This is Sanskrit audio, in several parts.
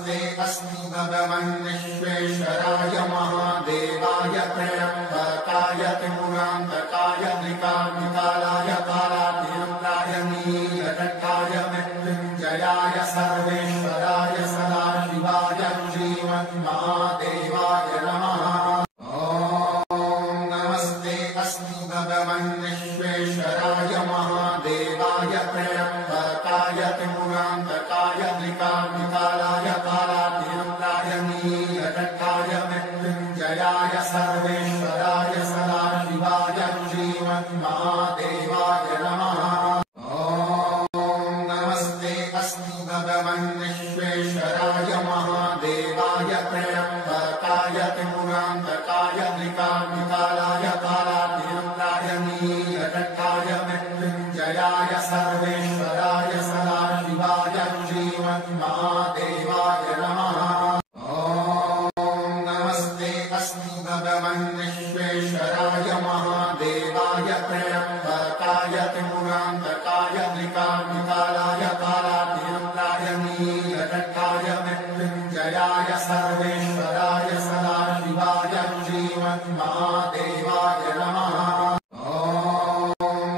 नमस्ते अस्मि भगवन् विश्वेश्वराय महादेवाय त्र्यम्बकाय त्रिपुरान्तकाय त्रिकाग्निकालाय कालाग्निरुद्राय नीलकण्ठाय मृत्युञ्जयाय सर्वेश्वराय सदाशिवाय श्रीमन्महादेवाय नमः। नमस्ते अस्मि भगवन् विश्वेश्वराय महादेवाय त्र्यम्बकाय त्रिपुरान्तकाय त्रिकाग्निकालाय कालाग्निरुद्राय नीलकण्ठाय मृत्युञ्जयाय सर्वेश्वराय सदाशिवाय श्रीमन्महादेवाय नमः। नमस्ते अस्मि भगवन् विश्वेश्वराय महादेवाय त्र्यम्बकाय त्रिपुरान्तकाय त्रिकाग्निकालाय कालाग्निरुद्राय नीलकण्ठाय मृत्युञ्जयाय सर्वेश्वराय सदाशिवाय श्रीमन्महादेवाय नमः। नमस्ते अस्मि भगवन् विश्वेश्वराय महादेवाय त्र्यम्बकाय त्रिपुरान्तकाय त्रिकाग्निकालाय कालाग्निरुद्राय नीलकण्ठाय मृत्युञ्जयाय सर्वेश्वराय सदाशिवाय श्रीमन्महादेवाय नमः।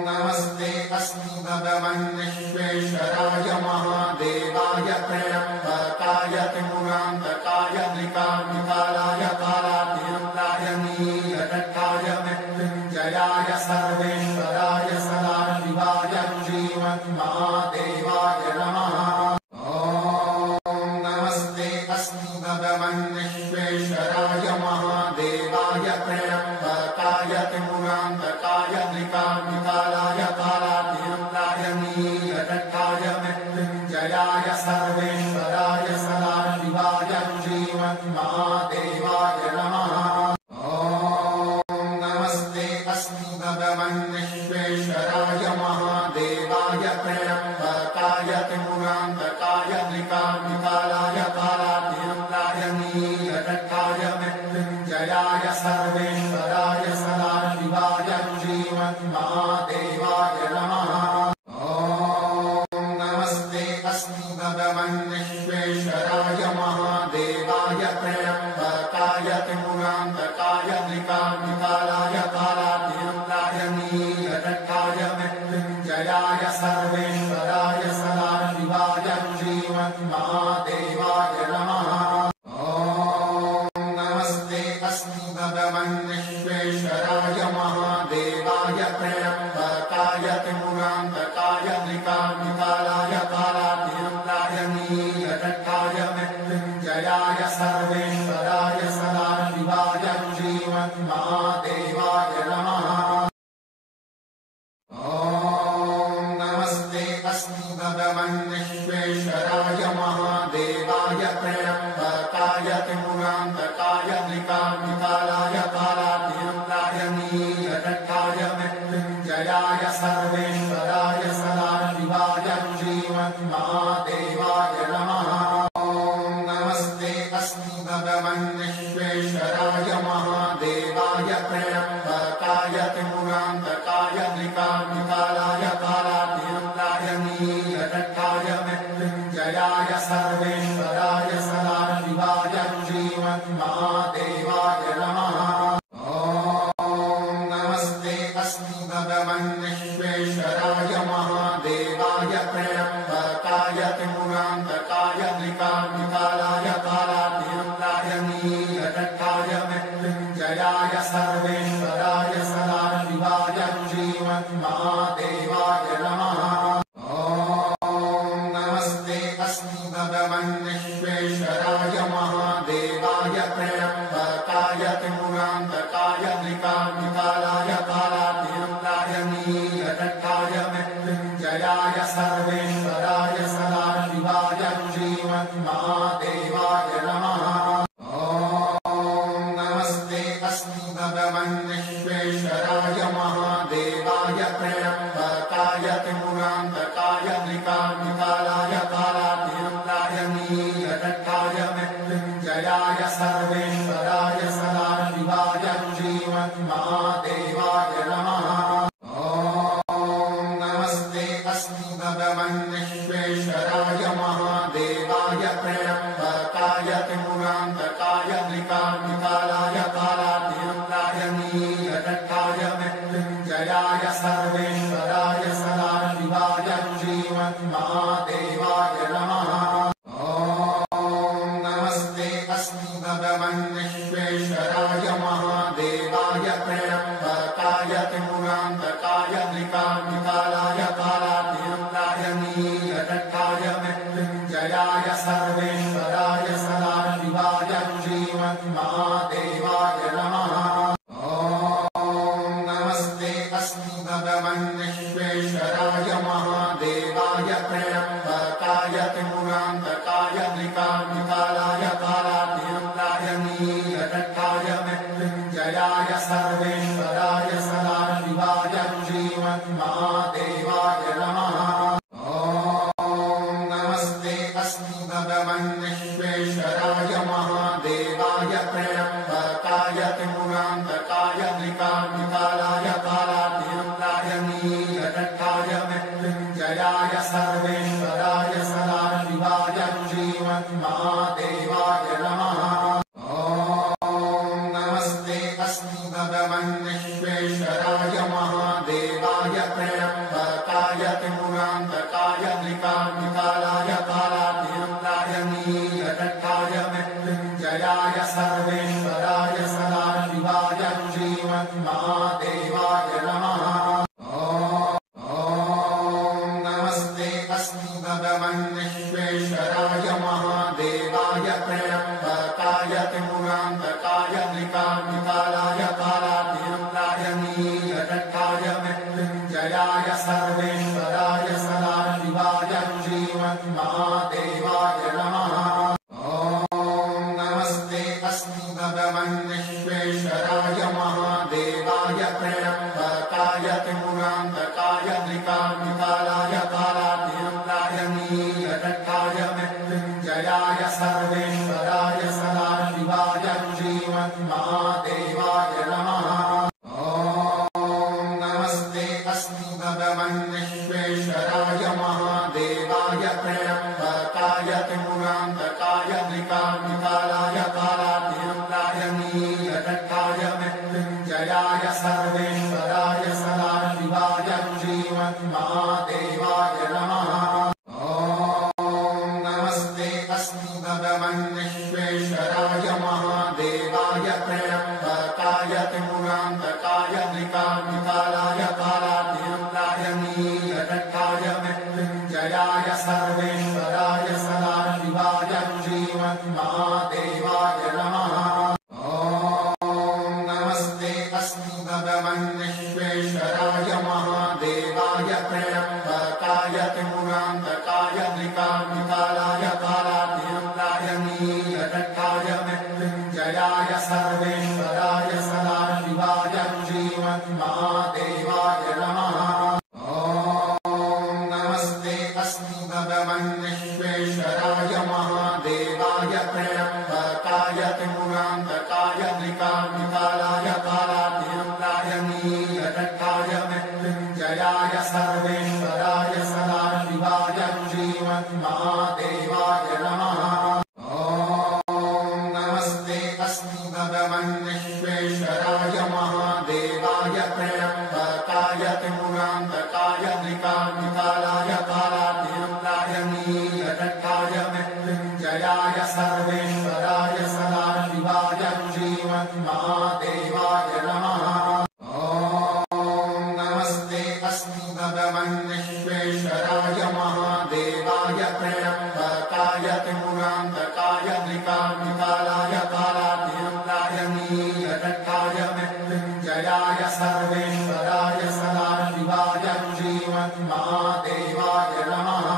नमस्ते अस्मि भगवन् विश्वेश्वराय महादेवाय त्र्यम्बकाय त्रिपुरान्तकाय त्रिकाग्निकालाय कालाग्निरुद्राय नीलकण्ठाय मृत्युञ्जयाय सर्वेश्वराय सदाशिवाय श्रीमन्महादेवाय नमः। नमस्ते अस्मि भगवन् विश्वेश्वराय महादेवाय त्र्यम्बकाय त्रिपुरान्तकाय त्रिकाग्निकालाय कालाग्निरुद्राय नीलकण्ठाय मृत्युञ्जयाय सर्वेश्वराय सदाशिवाय श्रीमन्महादेवाय नमः। नमस्ते अस्मि भगवन् विश्वेश्वराय महादेवाय त्र्यम्बकाय त्रिपुरान्तकाय त्रिकाग्निकालाय कालाग्निरुद्राय नीलकण्ठाय मृत्युञ्जयाय सर्वेश्वराय सदाशिवाय श्रीमन्महादेवाय नमः। नमस्ते अस्मि भगवन् विश्वेश्वराय महादेवाय त्र्यम्बकाय त्रिपुरान्तकाय त्रिकाग्निकालाय कालाग्निरुद्राय नीलकण्ठाय मृत्युञ्जयाय सर्वेश्वराय सदाशिवाय श्रीमन्महादेवाय नमः। नमस्ते अस्मि भगवन् विश्वेश्वराय महादेवाय त्र्यम्बकाय त्रिपुरान्तकाय त्रिकाग्निकालाय कालाग्निरुद्राय नीलकण्ठाय मृत्युञ्जयाय सर्वेश्वराय सदाशिवाय श्रीमन्महादेवाय नमः। नमस्ते अस्मि भगवन् विश्वेश्वराय महादेवाय त्र्यम्बकाय त्रिपुरान्तकाय त्रिकाग्निकालाय कालाग्निरुद्राय नीलकण्ठाय मृत्युञ्जयाय सर्वेश्वराय सदाशिवाय श्रीमन्महादेवाय नमः। नमस्ते अस्मि भगवन् विश्वेश्वराय महादेवाय त्र्यम्बकाय त्रिपुरान्तकाय त्रिकाग्निकालाय कालाग्निरुद्राय नीलकण्ठाय मृत्युञ्जयाय सर्वेश्वराय सदाशिवाय श्रीमन्महादेवाय नमः। नमस्ते अस्मि भगवन् विश्वेश्वराय महादेवाय त्र्यम्बकाय त्रिपुरान्तकाय त्रिकाग्निकालाय कालाग्निरुद्राय नीलकण्ठाय मृत्युञ्जयाय सर्वेश्वराय सदाशिवाय श्रीमन्महादेवाय नमः। नमस्ते अस्मि भगवन् विश्वेश्वराय महादेवाय त्र्यम्बकाय त्रिपुरान्तकाय त्रिकाग्निकालाय कालाग्निरुद्राय नीलकण्ठाय मृत्युञ्जयाय सर्वेश्वराय सदाशिवाय श्रीमन्महादेवाय नमः। नमस्ते अस्मि भगवन् विश्वेश्वराय महादेवाय त्र्यम्बकाय त्रिपुरान्तकाय त्रिकाग्निकालाय कालाग्निरुद्राय नीलकण्ठाय मृत्युञ्जयाय सर्वेश्वराय सदाशिवाय श्रीमन्महादेवाय नमः। नमस्ते अस्मि भगवन् विश्वेश्वराय महादेवाय त्र्यम्बकाय मृत्युञ्जयाय सर्वेश्वराय सदाशिवाय श्रीमन्महादेवाय नमः। नमस्ते अस्मि भगवन् विश्वेश्वराय महादेवाय त्र्यम्बकाय त्रिपुरान्तकाय त्रिकाग्निकालाय कालाग्निरुद्राय नीलकण्ठाय मृत्युञ्जयाय सर्वेश्वराय सदाशिवाय श्रीमन्महादेवाय नमः। नमस्ते अस्मि भगवन् विश्वेश्वराय महादेवाय त्र्यम्बकाय त्रिपुरान्तकाय त्रिकाग्निकालाय कालाग्निरुद्राय नीलकण्ठाय मृत्युञ्जयाय सर्वेश्वराय सदाशिवाय श्रीमन्महादेवाय नमः। नमस्ते अस्मि भगवन् विश्वेश्वराय महादेवाय त्र्यम्बकाय त्रिपुरान्तकाय त्रिकाग्निकालाय कालाग्निरुद्राय नीलकण्ठाय मृत्युञ्जयाय सर्वेश्वराय सदाशिवाय श्रीमन्महादेवाय नमः। नमस्ते अस्मि भगवन् विश्वेश्वराय महादेवाय त्र्यम्बकाय त्रिपुरान्तकाय त्रिकाग्निकालाय कालाग्निरुद्राय नीलकण्ठाय मृत्युञ्जयाय सर्वेश्वराय सदाशिवाय श्रीमन्महादेवाय नमः। नमस्ते अस्मि भगवन् विश्वेश्वराय महादेवाय त्र्यम्बकाय त्रिपुरान्तकाय त्रिकाग्निकालाय कालाग्निरुद्राय नीलकण्ठाय मृत्युञ्जयाय सर्वेश्वराय सदाशिवाय श्रीमन्महादेवाय नमः। नमस्ते अस्मि भगवन् विश्वेश्वराय महादेवाय त्र्यम्बकाय त्रिपुरान्तकाय त्रिकाग्निकालाय कालाग्निरुद्राय नीलकण्ठाय मृत्युञ्जयाय सर्वेश्वराय सदाशिवाय श्रीमन्महादेवाय नमः। नमस्ते अस्मि भगवन् विश्वेश्वराय महादेवाय त्र्यम्बकाय त्रिपुरान्तकाय त्रिकाग्निकालाय कालाग्निरुद्राय नीलकण्ठाय मृत्युञ्जयाय सर्वेश्वराय सदाशिवाय श्रीमन्महादेवाय नमः। नमस्ते अस्मि भगवन् विश्वेश्वराय महादेवाय त्र्यम्बकाय त्रिपुरान्तकाय त्रिकाग्निकालाय कालाग्निरुद्राय नीलकण्ठाय मृत्युञ्जयाय सर्वेश्वराय सदाशिवाय श्रीमन्महादेवाय नमः। नमस्ते अस्मि भगवन् विश्वेश्वराय महादेवाय त्र्यम्बकाय त्रिपुरान्तकाय त्रिकाग्निकालाय कालाग्निरुद्राय नीलकण्ठाय मृत्युञ्जयाय सर्वेश्वराय सदाशिवाय श्रीमन्महादेवाय नमः। नमस्ते अस्मि भगवन् विश्वेश्वराय महादेवाय त्र्यम्बकाय त्रिपुरान्तकाय त्रिकाग्निकालाय कालाग्निरुद्राय नीलकण्ठाय मृत्युञ्जयाय सर्वेश्वराय सदाशिवाय श्रीमन्महादेवाय नमः। नमस्ते अस्मि भगवन् विश्वेश्वराय महादेवाय त्र्यम्बकाय त्रिपुरान्तकाय त्रिकाग्निकालाय कालाग्निरुद्राय नीलकण्ठाय मृत्युञ्जयाय सर्वेश्वराय सदाशिवाय श्रीमन्महादेवाय नमः।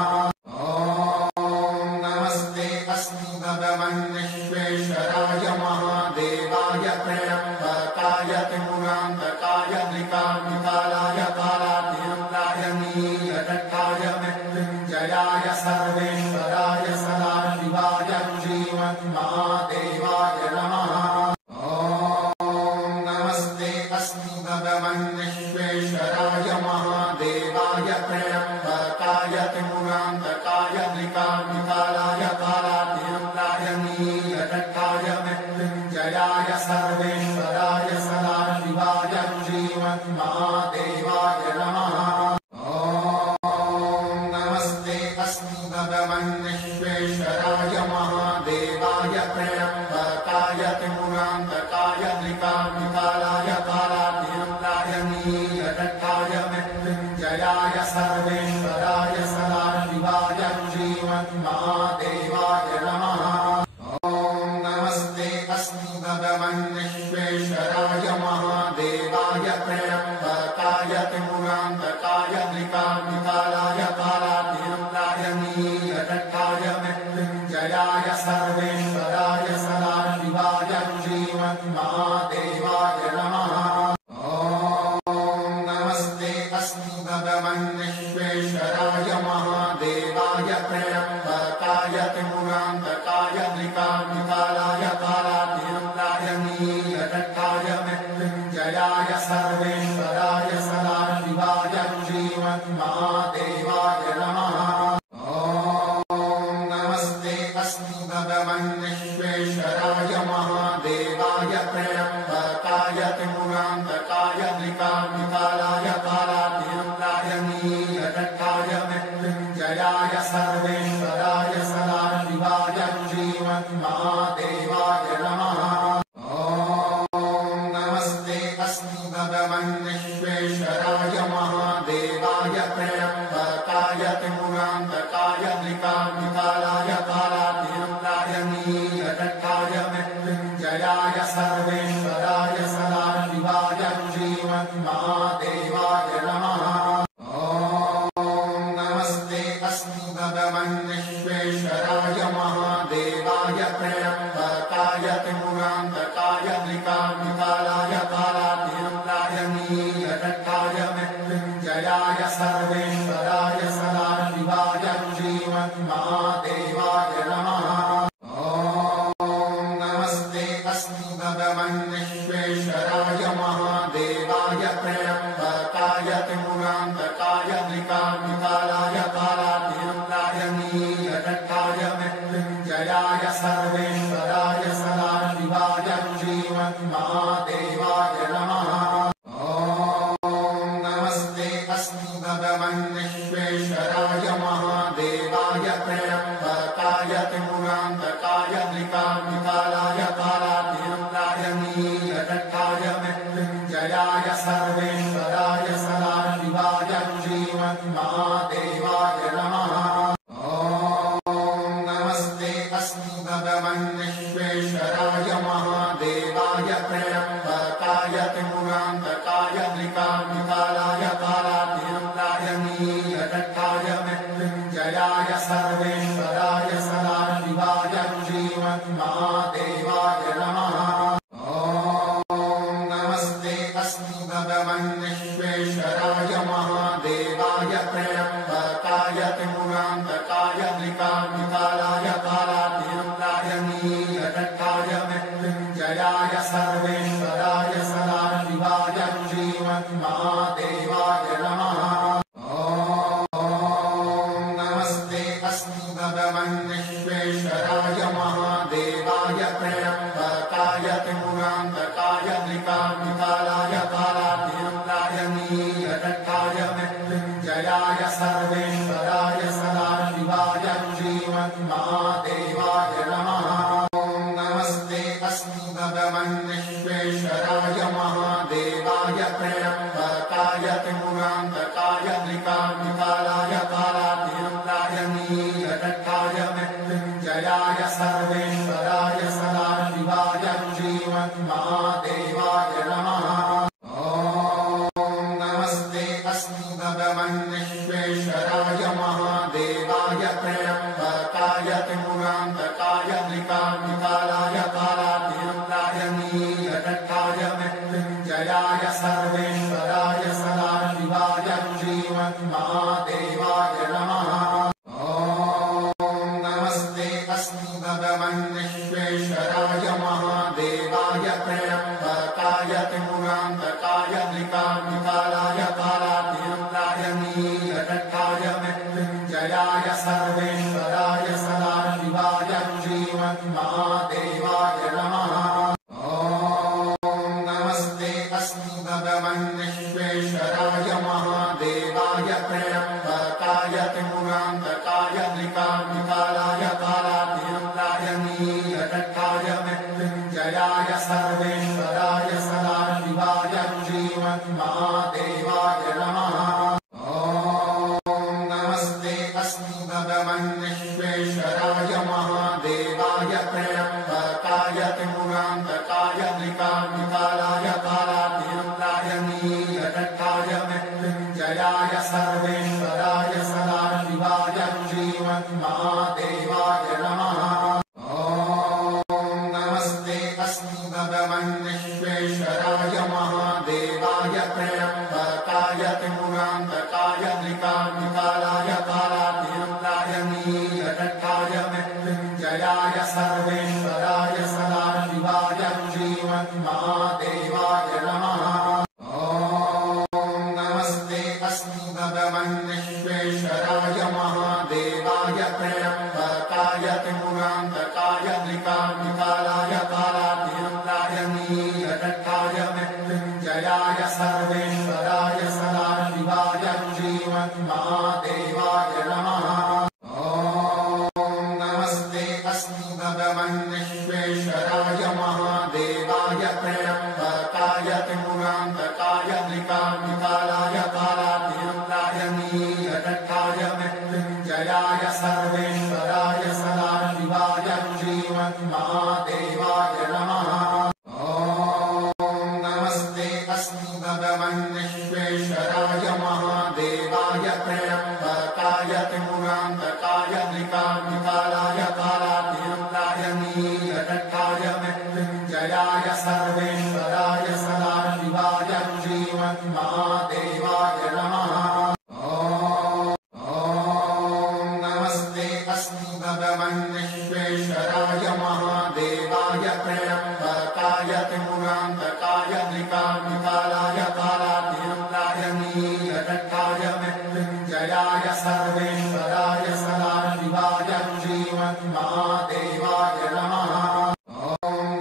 नमस्ते अस्मि भगवन् विश्वेश्वराय महादेवाय त्र्यम्बकाय त्रिपुरान्तकाय त्रिकाग्निकालाय कालाग्निरुद्राय नीलकण्ठाय मृत्युञ्जयाय सर्वेश्वराय सदाशिवाय श्रीमन्महादेवाय नमः। नमस्ते अस्मि भगवन् विश्वेश्वराय महादेवाय त्र्यम्बकाय त्रिपुरान्तकाय त्रिकाग्निकालाय कालाग्निरुद्राय नीलकण्ठाय मृत्युञ्जयाय सर्वेश्वराय सदाशिवाय श्रीमन्महादेवाय नमः। नमस्ते अस्मि भगवन् विश्वेश्वराय महादेवाय त्र्यम्बकाय त्रिपुरान्तकाय त्रिकाग्निकालाय कालाग्निरुद्राय नीलकण्ठाय मृत्युञ्जयाय सर्वेश्वराय सदाशिवाय श्रीमन्महादेवाय मृत्युञ्जयाय सर्वेश्वराय सदाशिवाय श्रीमन्महादेवाय नमः। नमस्ते अस्मि भगवन् विश्वेश्वराय महादेवाय त्र्यम्बकाय त्रिपुरान्तकाय त्रिकालाय कालातीर्थाय नीलकण्ठाय मृत्युञ्जयाय सर्वेश्वराय सदाशिवाय श्रीमन्महादेवाय नमः। नमस्ते अस्मि भगवन् विश्वेश्वराय महादेवाय त्र्यम्बकाय त्रिपुरान्तकाय त्रिकालाय कालातीर्थाय नीलकण्ठाय मृत्युञ्जयाय सर्वेश्वराय सदाशिवाय श्रीमन्महादेवाय नमः। नमस्ते अस्मि भगवन् विश्वेश्वराय महादेवाय त्र्यम्बकाय त्रिपुरान्तकाय त्रिकालाय कालातीर्थाय नीलकण्ठाय मृत्युञ्जयाय सर्वेश्वराय सदाशिवाय श्रीमन्महादेवाय नमः। नमस्ते अस्मि भगवन् विश्वेश्वराय महादेवाय त्र्यम्बकाय त्रिपुरान्तकाय त्रिकालाय कालातीर्थाय नीलकण्ठाय मृत्युञ्जयाय सर्वेश्वराय सदाशिवाय श्रीमन्महादेवाय नमः। नमस्ते अस्मि भगवन् विश्वेश्वराय महादेवाय त्र्यम्बकाय त्रिपुरान्तकाय त्रिकालाय कालातीर्थाय नीलकण्ठाय मृत्युञ्जयाय सर्वेश्वराय सदाशिवाय श्रीमन्महादेवाय नमः। नमस्ते अस्मि भगवन् विश्वेश्वराय महादेवाय त्र्यम्बकाय त्रिपुरान्तकाय त्रिकालाय कालातीर्थाय नीलकण्ठाय मृत्युञ्जयाय सर्वेश्वराय सदाशिवाय श्रीमन्महादेवाय नमः। नमस्ते अस्मि भगवन् विश्वेश्वराय महादेवाय त्र्यम्बकाय त्रिपुरान्तकाय त्रिकालाय कालातीर्थाय नीलकण्ठाय मृत्युञ्जयाय सर्वेश्वराय सदाशिवाय श्रीमन्महादेवाय नमः। नमस्ते अस्मि भगवन् विश्वेश्वराय महादेवाय त्र्यम्बकाय त्रिपुरान्तकाय त्रिकालाय कालातीर्थाय नीलकण्ठाय मृत्युञ्जयाय सर्वेश्वराय सदाशिवाय श्रीमन्महादेवाय नमः। नमस्ते अस्मि भगवन् विश्वेश्वराय महादेवाय त्र्यम्बकाय त्रिपुरान्तकाय त्रिकालाय कालातीर्थाय नीलकण्ठाय मृत्युञ्जयाय सर्वेश्वराय सदाशिवाय श्रीमन्महादेवाय नमः। नमस्ते अस्मि भगवन् विश्वेश्वराय महादेवाय त्र्यम्बकाय त्रिपुरान्तकाय त्रिकालाय कालातीर्थाय नीलकण्ठाय मृत्युञ्जयाय सर्वेश्वराय सदाशिवाय श्रीमन्महादेवाय नमः। नमस्ते अस्मि भगवन् विश्वेश्वराय महादेवाय त्र्यम्बकाय त्रिपुरान्तकाय त्रिकालाय कालातीर्थाय नीलकण्ठाय मृत्युञ्जयाय सर्वेश्वराय सदाशिवाय श्रीमन्महादेवाय नमः। नमस्ते अस्मि भगवन् विश्वेश्वराय महादेवाय त्र्यम्बकाय त्रिपुरान्तकाय त्रिकालाय कालातीर्थाय नीलकण्ठाय मृत्युञ्जयाय सर्वेश्वराय सदाशिवाय श्रीमन्महादेवाय नमः। नमस्ते अस्मि भगवन् विश्वेश्वराय महादेवाय त्र्यम्बकाय त्रिपुरान्तकाय त्रिकालाय कालातीर्थाय नीलकण्ठाय मृत्युञ्जयाय सर्वेश्वराय सदाशिवाय श्रीमन्महादेवाय नमः। नमस्ते अस्मि भगवन् विश्वेश्वराय महादेवाय त्र्यम्बकाय त्रिपुरान्तकाय त्रिजयाय सर्वेश्वराय सदाशिवाय श्रीमन्महादेवाय नमः। नमस्ते अस्मि भगवन् विश्वेश्वराय महादेवाय त्र्यम्बकाय त्रिपुरान्तकाय त्रिकाग्निकालाय कालाग्निरुद्राय नीलकण्ठाय मृत्युञ्जयाय सर्वेश्वराय सदाशिवाय श्रीमन्महादेवाय नमः। नमस्ते अस्मि भगवन् विश्वेश्वराय महादेवाय त्र्यम्बकाय त्रिपुरान्तकाय त्रिकाग्निकालाय कालाग्निरुद्राय नीलकण्ठाय मृत्युञ्जयाय सर्वेश्वराय सदाशिवाय श्रीमन्महादेवाय नमः। नमस्ते अस्मि भगवन् विश्वेश्वराय महादेवाय त्र्यम्बकाय त्रिपुरान्तकाय त्रिकाग्निकालाय कालाग्निरुद्राय नीलकण्ठाय मृत्युञ्जयाय सर्वेश्वराय सदाशिवाय श्रीमन्महादेवाय नमः। नमस्ते अस्मि भगवन् विश्वेश्वराय महादेवाय त्र्यम्बकाय त्रिपुरान्तकाय त्रिकाग्निकालाय कालाग्निरुद्राय नीलकण्ठाय मृत्युञ्जयाय सर्वेश्वराय सदाशिवाय श्रीमन्महादेवाय नमः।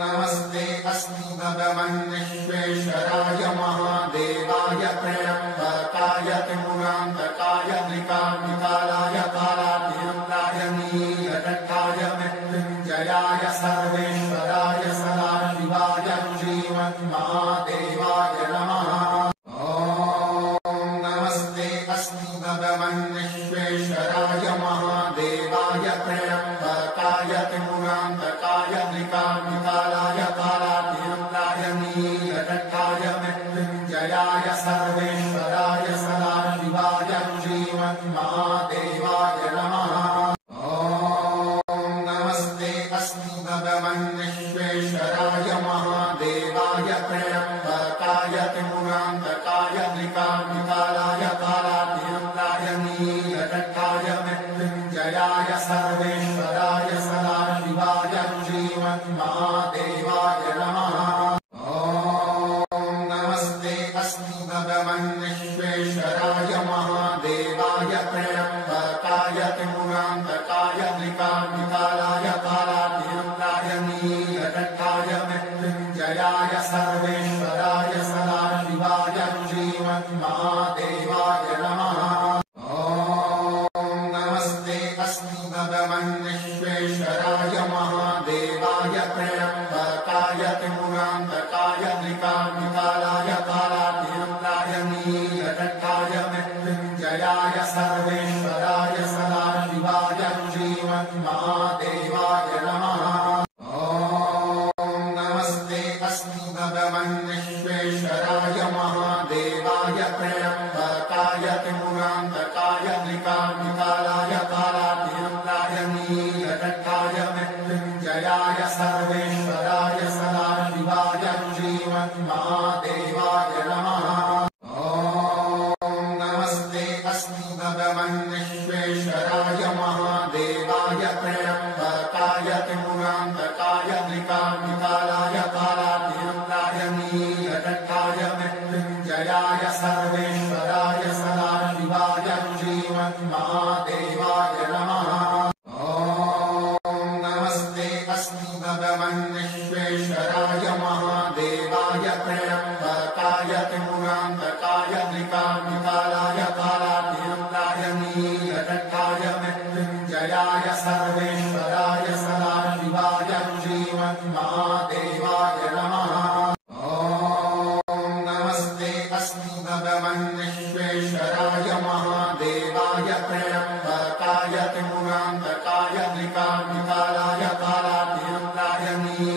नमस्ते अस्मि भगवन् विश्वेश्वराय महादेवाय त्र्यम्बकाय त्रिपुरान्तकाय त्रिकाग्निकालाय कालाग्निरुद्राय नीलकण्ठाय मृत्युञ्जयाय सर्वेश्वराय सदाशिवाय श्रीमन्महादेवाय नमः। नमस्ते अस्मि भगवन् विश्वेश्वराय महादेवाय त्र्यम्बकाय त्रिपुरान्तकाय त्रिकाग्निकालाय कालाग्निरुद्राय नीलकण्ठाय मृत्युञ्जयाय सर्वेश्वराय सदाशिवाय श्रीमन्महादेवाय नमः। नमस्ते अस्मि भगवन् विश्वेश्वराय महादेवाय त्र्यम्बकाय त्रिपुरान्तकाय त्रिकाग्निकालाय कालाग्निरुद्राय नीलकण्ठाय मृत्युञ्जयाय सर्वेश्वराय सदाशिवाय श्रीमन्महादेवाय नमः। नमस्ते अस्मि भगवन् विश्वेश्वराय महादेवाय त्र्यम्बकाय त्रिपुरान्तकाय त्रिकाग्निकालाय कालाग्निरुद्राय नीलकण्ठाय मृत्युञ्जयाय सर्वेश्वराय सदाशिवाय श्रीमन्महादेवाय नमः। नमस्ते अस्मि भगवन् विश्वेश्वराय महादेवाय त्र्यम्बकाय त्रिपुरान्तकाय त्रिकाग्निकालाय कालाग्निरुद्राय नीलकण्ठाय मृत्युञ्जयाय सर्वेश्वराय सदाशिवाय श्रीमन्महादेवाय नमः। नमस्ते अस्मि भगवन् विश्वेश्वराय महादेवाय त्र्यम्बकाय त्रिपुरान्तकाय त्रिकाग्निकालाय कालाग्निरुद्राय नीलकण्ठाय मृत्युञ्जयाय सर्वेश्वराय सदाशिवाय श्रीमन्महादेवाय नमः। नमस्ते अस्मि भगवन् विश्वेश्वराय महादेवाय त्र्यम्बकाय त्रिपुरान्तकाय त्रिकाग्निकालाय कालाग्निरुद्राय नीलकण्ठाय मृत्युञ्जयाय सर्वेश्वराय सदाशिवाय श्रीमन्महादेवाय नमः। नमस्ते अस्मि भगवन् विश्वेश्वराय महादेवाय त्र्यम्बकाय त्रिपुरान्तकाय त्रिकाग्निकालाय कालाग्निरुद्राय नीलकण्ठाय मृत्युञ्जयाय सर्वेश्वराय सदाशिवाय श्रीमन्महादेवाय नमः। नमस्ते अस्मि भगवन् विश्वेश्वराय महादेवाय त्र्यम्बकाय त्रिपुरान्तकाय त्रिकाग्निकालाय कालाग्निरुद्राय नीलकण्ठाय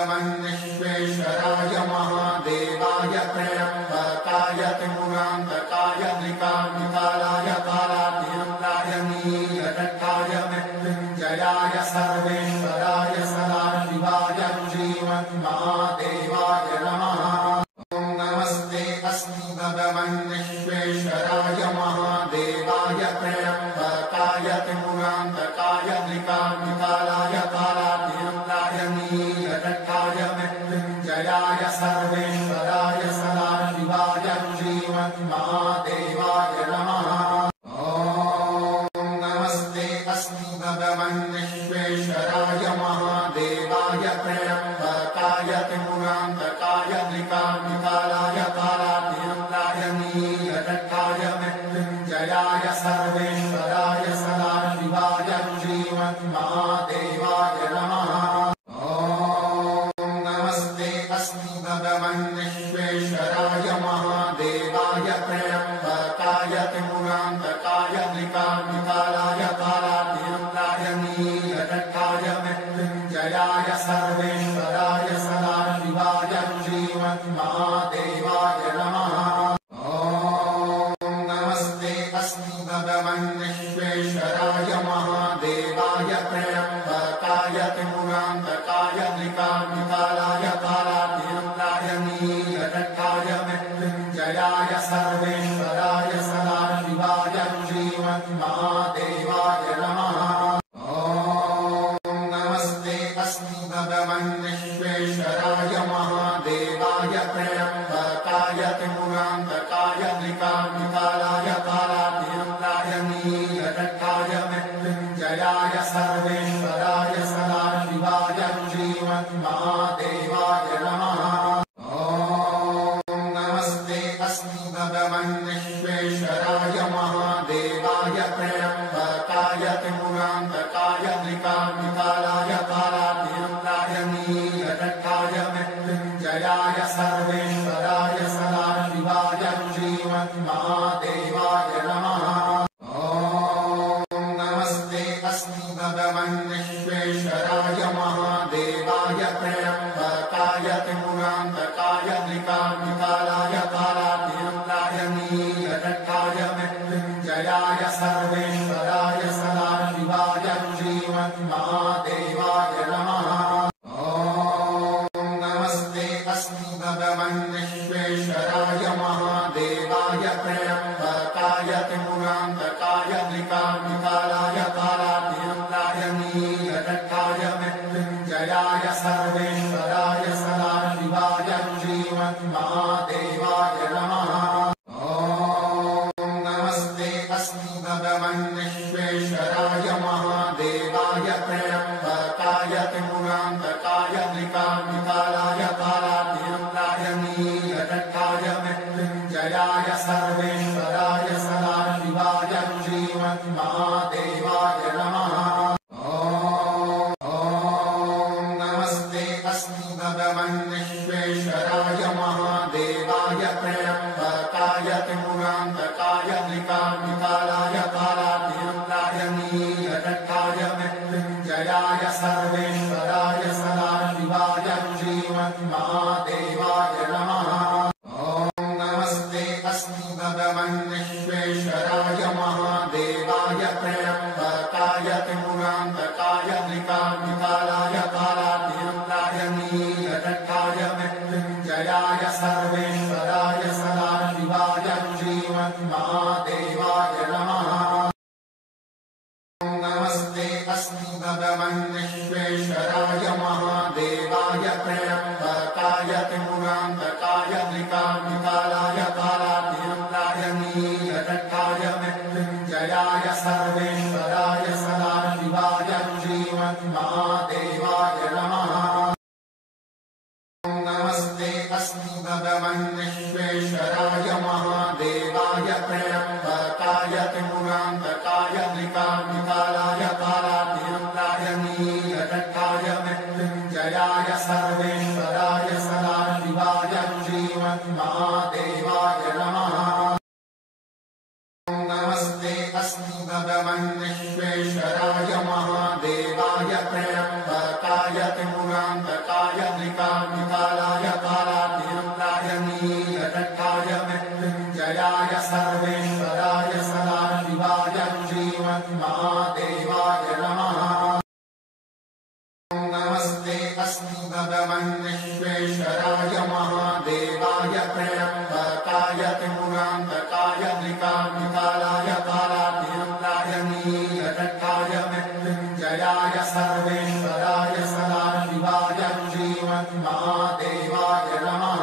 भगवन् विश्वेश्वराय महादेवाय त्र्यम्बकाय त्रिपुरान्तकाय त्रिकाग्निकालाय कालाग्निरुद्राय नीलकण्ठाय मृत्युञ्जयाय सर्वेश्वराय सदाशिवाय श्रीमन्महादेवाय नमः। ॐ नमस्ते अस्मै भगवन् विश्वेश्वराय महादेवाय त्र्यम्बकाय त्रिपुरान्तकाय त्रिकाग्निकालाय कालाग्निरुद्राय नीलकण्ठाय मृत्युञ्जयाय सर्वेश्वराय सदाशिवाय श्रीमन्महादेवाय नमः। ॐ नमस्ते अस्मै भगवन् विश्वेश्वराय महादेवाय त्र्यम्बकाय त्रिपुरान्तकाय त्रिकाग्निकालाय कालाग्निरुद्राय नीलकण्ठाय मृत्युञ्जयाय सर्वेश्वराय सदाशिवाय श्रीमन्महादेवाय नमः। ॐ नमस्ते अस्मै भगवन् विश्वेश्वराय महादेवाय त्र्यम्बकाय त्रिपुरान्तकाय त्रिकाग्निकालाय कालाग्निरुद्राय नीलकण्ठाय मृत्युञ्जयाय सर्वेश्वराय सदाशिवाय श्रीमन्महादेवाय नमः। ॐ नमस्ते अस्मै भगवन् विश्वेश्वराय महादेवाय त्र्यम्बकाय त्रिपुरान्तकाय त्रिकाग्निकालाय कालाग्निरुद्राय नीलकण्ठाय मृत्युञ्जयाय सर्वेश्वराय सदाशिवाय श्रीमन्महादेवाय नमः। ॐ नमस्ते अस्मै भगवन् विश्वेश्वराय महादेवाय त्र्यम्बकाय त्रिपुरान्तकाय त्रिकाग्निकालाय कालाग्निरुद्राय नीलकण्ठाय मृत्युञ्जयाय सर्वेश्वराय सदाशिवाय श्रीमन्महादेवाय नमः। ॐ नमस्ते अस्मै भगवन् विश्वेश्वराय महादेवाय त्र्यम्बकाय त्रिपुरान्तकाय त्रिकाग्निकालाय कालाग्निरुद्राय नीलकण्ठाय मृत्युञ्जयाय सर्वेश्वराय सदाशिवाय श्रीमन्महादेवाय नमः। ॐ नमस्ते अस्मै भगवन् विश्वेश्वराय महादेवाय त्र्यम्बकाय त्रिपुरान्तकाय त्रिकाग्निकालाय कालाग्निरुद्राय नीलकण्ठाय मृत्युञ्जयाय सर्वेश्वराय सदाशिवाय श्रीमन्महादेवाय नमः। ॐ नमस्ते अस्मै भगवन् विश्वेश्वराय महादेवाय त्र्यम्बकाय त्रिपुरान्तकाय त्रिकाग्निकालाय कालाग्निरुद्राय नीलकण्ठाय मृत्युञ्जयाय सर्वेश्वराय सदाशिवाय श्रीमन्महादेवाय नमः। ॐ नमस्ते अस्मै भगवन् विश्वेश्वराय महादेवाय त्र्यम्बकाय त्रिपुरान्तकाय त्रिकाग्निकालाय कालाग्निरुद्राय नीलकण्ठाय मृत्युञ्जयाय सर्वेश्वराय सदाशिवाय श्रीमन्महादेवाय नमः। ॐ नमस्ते अस्मै भगवन् विश्वेश्वराय महादेवाय त्र्यम्बकाय त्रिपुरान्तकाय त्रिकाग्निकालाय कालाग्निरुद्राय नीलकण्ठाय मृत्युञ्जयाय सर्वेश्वराय सदाशिवाय श्रीमन्महादेवाय नमः। ॐ नमस्ते अस्मै भगवन् विश्वेश्वराय महादेवाय त्र्यम्बकाय त्रिपुरान्तकाय त्रिकाग्निकालाय कालाग्निरुद्राय नीलकण्ठाय मृत्युञ्जयाय सर्वेश्वराय सदाशिवाय श्रीमन्महादेवाय नमः। ॐ नमस्ते अस्मै भगवन् विश्वेश्वराय महादेवाय त्र्यम्बकाय त्रिपुरान्तकाय त्रिकाग्निकालाय कालाग्निरुद्राय नीलकण्ठाय मृत्युञ्जयाय सर्वेश्वराय सदाशिवाय श्रीमन्महादेवाय नमः। ॐ नमस्ते अस्मै भगवन् विश्वेश्वराय महादेवाय त्र्यम्बकाय त्रिपुरान्तकाय त्रिकाग्निकालाय कालाग्निरुद्राय नीलकण्ठाय मृत्युञ्जयाय सर्वेश्वराय सदाशिवाय श्रीमन्महादेवाय नमः। ॐ नमस्ते अस्मै भगवन् विश्वेश्वराय महादेवाय त्र्यम्बकाय त्रिपुरान्तकाय महादेवाय नमः।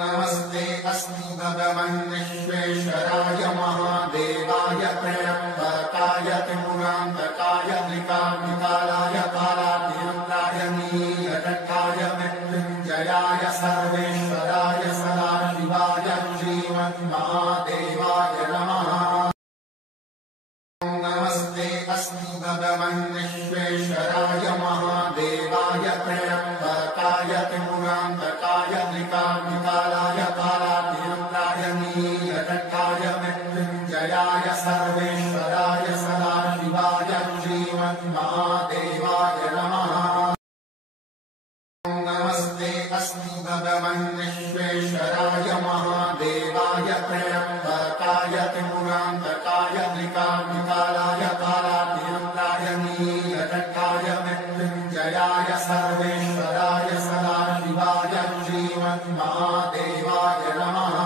नमस्ते अस्मि भगवन् विश्वेश्वराय महादेवाय त्र्यम्बकाय त्रिपुरान्तकाय मृगाम्बिकालाय कालातिरुद्राय नीलकण्ठाय मृत्युञ्जयाय सर्वेश्वराय सदाशिवाय श्रीमन्महादेवाय नमः। नमस्ते अस्मि भगवन् विश्वेश्वराय महादेवाय त्र्यम्बकाय त्रिपुरान्तकाय मृगाम्बिकालाय कालातिरुद्राय नीलकण्ठाय मृत्युञ्जयाय सर्वेश्वराय सदाशिवाय श्रीमन्महादेवाय नमः। नमस्ते अस्मि भगवन् विश्वेश्वराय महादेवाय त्र्यम्बकाय त्रिपुरान्तकाय मृगाम्बिकालाय कालातिरुद्राय नीलकण्ठाय मृत्युञ्जयाय सर्वेश्वराय सदाशिवाय श्रीमन्महादेवाय नमः।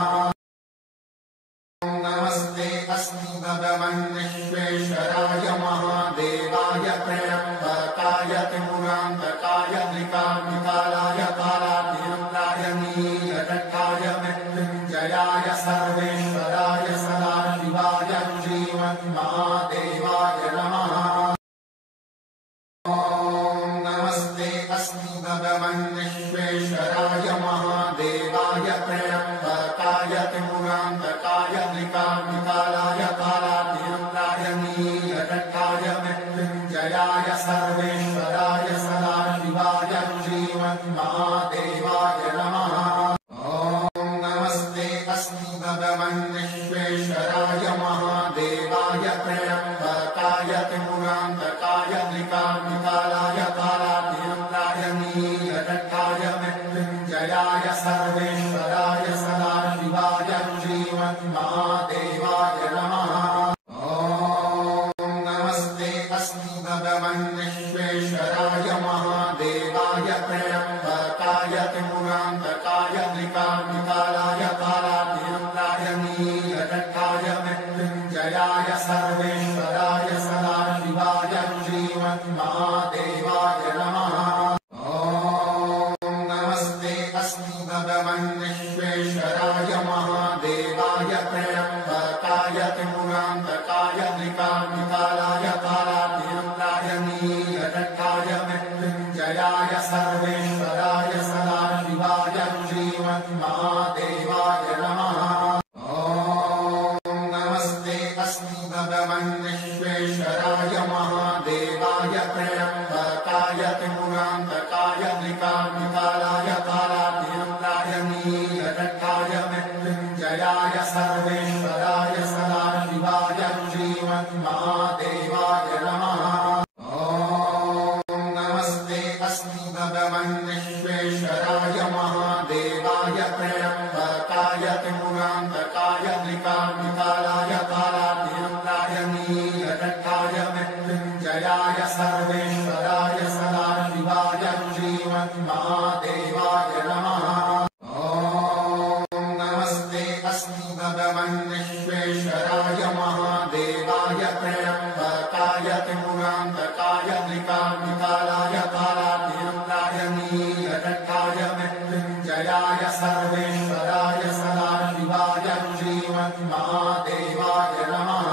नमस्ते अस्मि भगवन् विश्वेश्वराय महादेवाय त्र्यम्बकाय त्रिपुरान्तकाय मृगाम्बिकालाय कालातिरुद्राय नीलकण्ठाय मृत्युञ्जयाय सर्वेश्वराय सदाशिवाय श्रीमन्महादेवाय नमः। नमस्ते अस्मि भगवन् विश्वेश्वराय महादेवाय त्र्यम्बकाय त्रिपुरान्तकाय मृगाम्बिकालाय कालातिरुद्राय नीलकण्ठाय मृत्युञ्जयाय सर्वेश्वराय सदाशिवाय श्रीमन्महादेवाय नमः। नमस्ते अस्मि भगवन् विश्वेश्वराय महादेवाय त्र्यम्बकाय त्रिपुरान्तकाय मृगाम्बिकालाय कालातिरुद्राय नीलकण्ठाय मृत्युञ्जयाय सर्वेश्वराय सदाशिवाय श्रीमन्महादेवाय नमः। नमस्ते अस्मि भगवन् विश्वेश्वराय महादेवाय त्र्यम्बकाय त्रिपुरान्तकाय मृगाम्बिकालाय कालातिरुद्राय नीलकण्ठाय मृत्युञ्जयाय सर्वेश्वराय सदाशिवाय श्रीमन्महादेवाय नमः। नमस्ते अस्मि भगवन् विश्वेश्वराय महादेवाय त्र्यम्बकाय त्रिपुरान्तकाय मृगाम्बिकालाय कालातिरुद्राय नीलकण्ठाय मृत्युञ्जयाय सर्वेश्वराय सदाशिवाय श्रीमन्महादेवाय नमः। नमस्ते अस्मि भगवन् विश्वेश्वराय महादेवाय त्र्यम्बकाय त्रिपुरान्तकाय मृगाम्बिकालाय कालातिरुद्राय नीलकण्ठाय मृत्युञ्जयाय सर्वेश्वराय सदाशिवाय श्रीमन्महादेवाय नमः। नमस्ते अस्मि भगवन् विश्वेश्वराय महादेवाय त्र्यम्बकाय त्रिपुरान्तकाय मृगाम्बिकालाय कालातिरुद्राय नीलकण्ठाय मृत्युञ्जयाय सर्वेश्वराय सदाशिवाय श्रीमन्महादेवाय नमः। नमस्ते अस्मि भगवन् विश्वेश्वराय महादेवाय त्र्यम्बकाय त्रिपुरान्तकाय मृगाम्बिकालाय कालातिरुद्राय नीलकण्ठाय मृत्युञ्जयाय सर्वेश्वराय सदाशिवाय श्रीमन्महादेवाय नमः।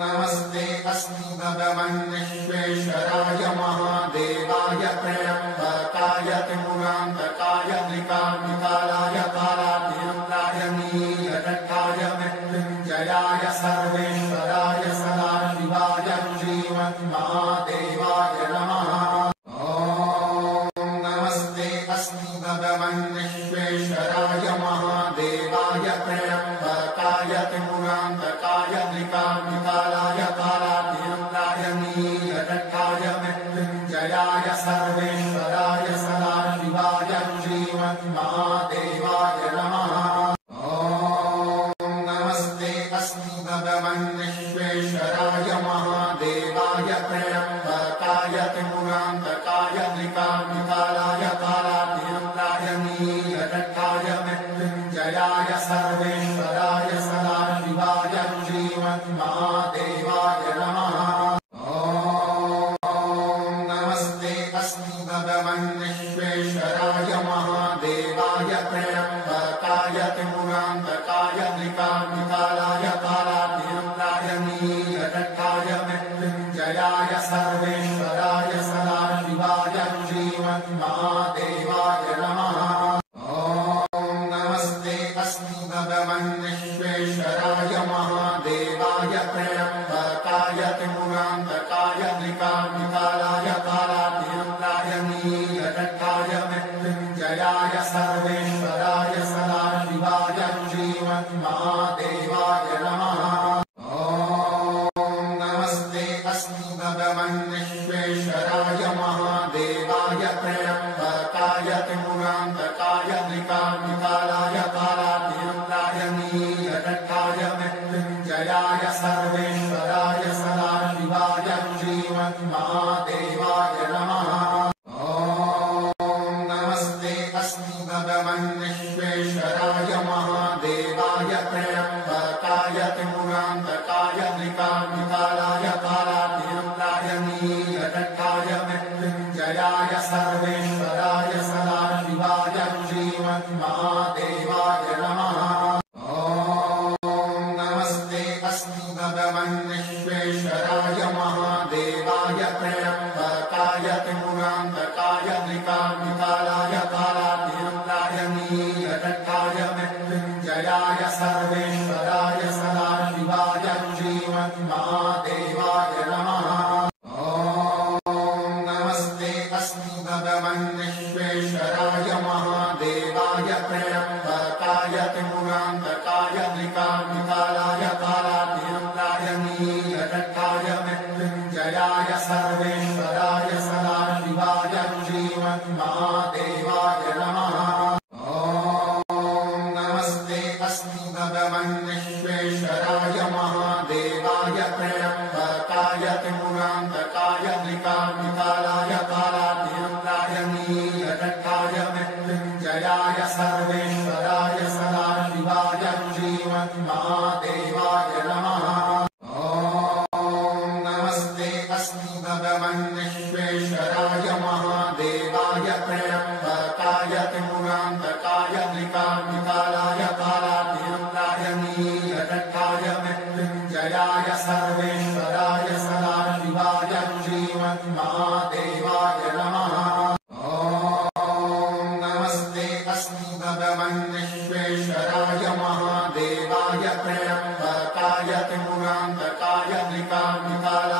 नमस्ते अस्मि भगवन् विश्वेश्वराय महादेवाय त्र्यम्बकाय त्रिपुरान्तकाय मृगाम्बिकालाय कालातिरुद्राय नीलकण्ठाय मृत्युञ्जयाय सर्वेश्वराय सदाशिवाय श्रीमन्महादेवाय नमः। नमस्ते अस्मि भगवन् विश्वेश्वराय महादेवाय त्र्यम्बकाय त्रिपुरान्तकाय मृगाम्बिकालाय कालातिरुद्राय नीलकण्ठाय मृत्युञ्जयाय सर्वेश्वराय सदाशिवाय श्रीमन्महादेवाय नमः। नमस्ते अस्मि भगवन् विश्वेश्वराय महादेवाय त्र्यम्बकाय त्रिपुरान्तकाय मृगाम्बिकालाय कालातिरुद्राय नीलकण्ठाय मृत्युञ्जयाय सर्वेश्वराय सदाशिवाय श्रीमन्महादेवाय नमः। नमस्ते अस्मि भगवन् विश्वेश्वराय महादेवाय त्र्यम्बकाय त्रिपुरान्तकाय त्रिकाग्निकालाय कालाग्निरुद्राय नीलकण्ठाय मृत्युञ्जयाय सर्वेश्वराय सदाशिवाय श्रीमन्महादेवाय नमः। अस्मि भगवन् विश्वेश्वराय महादेवाय त्र्यम्बकाय त्रिपुरान्तकाय त्रिकाग्निकालाय कालाग्निरुद्राय नीलकण्ठाय मृत्युञ्जयाय सर्वेश्वराय सदाशिवाय श्रीमन्महादेवाय नमः। अस्मि भगवन् विश्वेश्वराय महादेवाय त्र्यम्बकाय त्रिपुरान्तकाय त्रिकाग्निकालाय कालाग्निरुद्राय नीलकण्ठाय मृत्युञ्जयाय सर्वेश्वराय सदाशिवाय श्रीमन्महादेवाय नमः। अस्मि भगवन् विश्वेश्वराय महादेवाय त्र्यम्बकाय त्रिपुरान्तकाय त्रिकाग्निकालाय कालाग्निरुद्राय नीलकण्ठाय मृत्युञ्जयाय सर्वेश्वराय सदाशिवाय श्रीमन्महादेवाय नमः। अस्मि भगवन् विश्वेश्वराय महादेवाय त्र्यम्बकाय त्रिपुरान्तकाय त्रिकाग्निकालाय कालाग्निरुद्राय नीलकण्ठाय मृत्युञ्जयाय सर्वेश्वराय सदाशिवाय श्रीमन्महादेवाय नमः। अस्मि भगवन् विश्वेश्वराय महादेवाय त्र्यम्बकाय त्रिपुरान्तकाय त्रिकाग्निकालाय कालाग्निरुद्राय नीलकण्ठाय मृत्युञ्जयाय सर्वेश्वराय सदाशिवाय श्रीमन्महादेवाय नमः। अस्मि भगवन् विश्वेश्वराय महादेवाय त्र्यम्बकाय त्रिपुरान्तकाय त्रिकाग्निकालाय कालाग्निरुद्राय नीलकण्ठाय मृत्युञ्जयाय सर्वेश्वराय सदाशिवाय श्रीमन्महादेवाय नमः। अस्मि भगवन् विश्वेश्वराय महादेवाय त्र्यम्बकाय त्रिपुरान्तकाय त्रिकाग्निकालाय कालाग्निरुद्राय नीलकण्ठाय मृत्युञ्जयाय सर्वेश्वराय सदाशिवाय श्रीमन्महादेवाय नमः। अस्मि भगवन् विश्वेश्वराय महादेवाय त्र्यम्बकाय त्रिपुरान्तकाय त्रिकाग्निकालाय